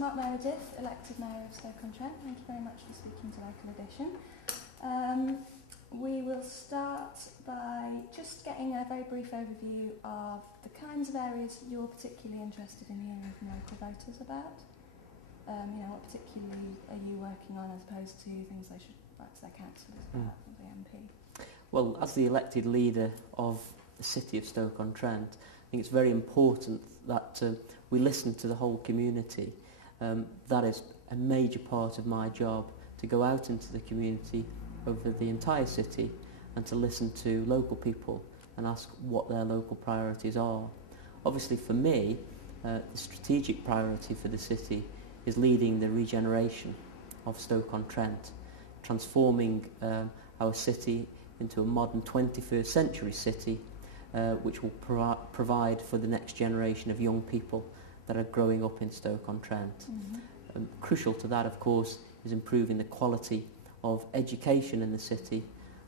Mark Meredith, elected Mayor of Stoke-on-Trent. Thank you very much for speaking to Local Edition. We will start by just getting a very brief overview of the kinds of areas you're particularly interested in hearing from local voters about. What particularly are you working on as opposed to things they should write to their councillors about, or the MP? Well, as the elected leader of the city of Stoke-on-Trent, I think it's very important that we listen to the whole community. That is a major part of my job, to go out into the community over the entire city and to listen to local people and ask what their local priorities are. Obviously for me, the strategic priority for the city is leading the regeneration of Stoke-on-Trent, transforming our city into a modern 21st century city which will provide for the next generation of young people that are growing up in Stoke-on-Trent. Crucial to that, of course, is improving the quality of education in the city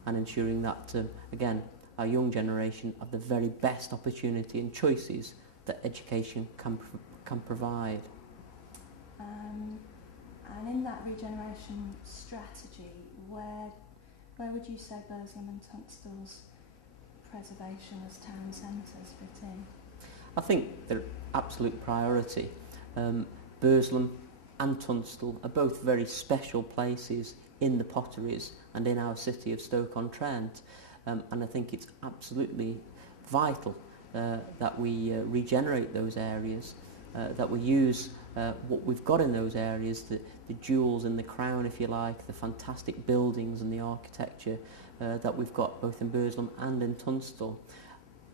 and ensuring that, again, our young generation have the very best opportunity and choices that education can provide. And in that regeneration strategy, where would you say Burslem and Tunstall's preservation as town centres fit in? I think they're absolute priority. Burslem and Tunstall are both very special places in the potteries and in our city of Stoke-on-Trent, and I think it's absolutely vital that we regenerate those areas, that we use what we've got in those areas, the jewels in the crown, if you like, the fantastic buildings and the architecture that we've got both in Burslem and in Tunstall.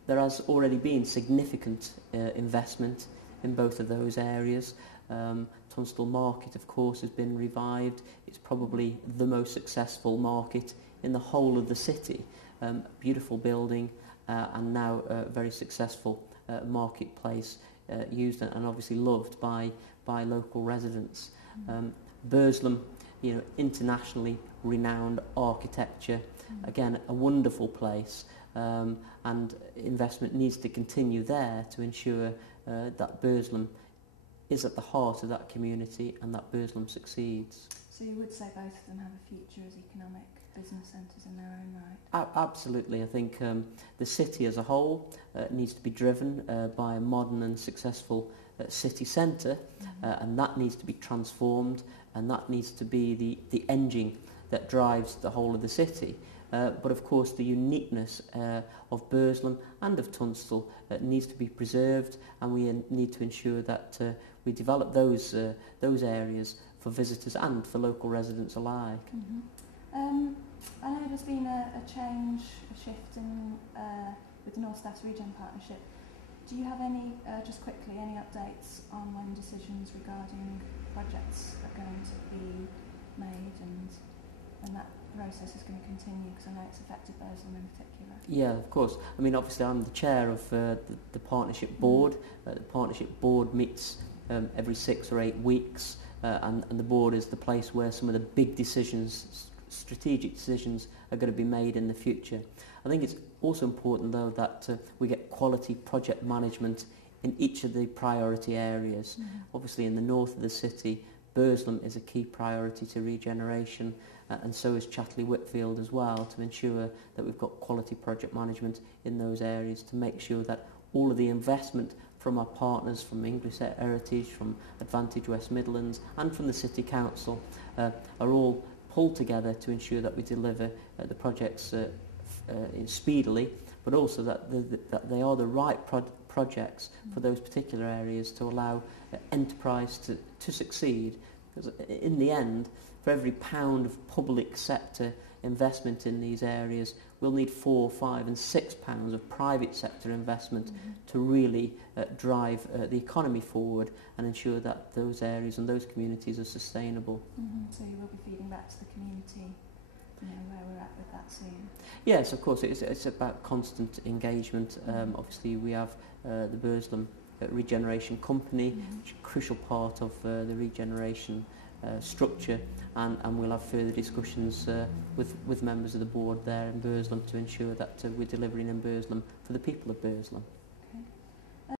There has already been significant investment in both of those areas. Tunstall Market, of course, has been revived. It's probably the most successful market in the whole of the city. Beautiful building and now a very successful marketplace used and obviously loved by local residents. Burslem, internationally renowned architecture, again a wonderful place, and investment needs to continue there to ensure that Burslem is at the heart of that community and that Burslem succeeds. So you would say both of them have a future as economic business centres in their own right? Absolutely. I think the city as a whole needs to be driven by a modern and successful city centre, and that needs to be transformed, and that needs to be the engine that drives the whole of the city. But of course the uniqueness of Burslem and of Tunstall needs to be preserved, and we need to ensure that we develop those areas for visitors and for local residents alike. I know there's been a change, a shift in with the North Staffs Regen Partnership. Do you have any, just quickly, any updates on when decisions regarding projects are going to be made and that process is going to continue, because I know it's affected Burslem in particular? Yeah, of course. I mean, obviously I'm the chair of the partnership board. The partnership board meets every 6 or 8 weeks, and the board is the place where some of the big decisions, strategic decisions, are going to be made in the future. I think it's also important though that we get quality project management in each of the priority areas. Obviously in the north of the city, Burslem is a key priority to regeneration, and so is Chatley-Whitfield as well, to ensure that we've got quality project management in those areas, to make sure that all of the investment from our partners, from English Heritage, from Advantage West Midlands and from the City Council are all pulled together to ensure that we deliver the projects speedily, but also that they are the right projects for those particular areas to allow enterprise to succeed. Because in the end, for every pound of public sector investment in these areas, we'll need 4, 5 and 6 pounds of private sector investment to really drive the economy forward and ensure that those areas and those communities are sustainable. So you will be feeding back to the community, where we're at with that soon? Yes, of course. It's about constant engagement. Obviously we have the Burslem Regeneration Company, which is a crucial part of the regeneration structure, and we'll have further discussions with members of the board there in Burslem to ensure that we're delivering in Burslem for the people of Burslem.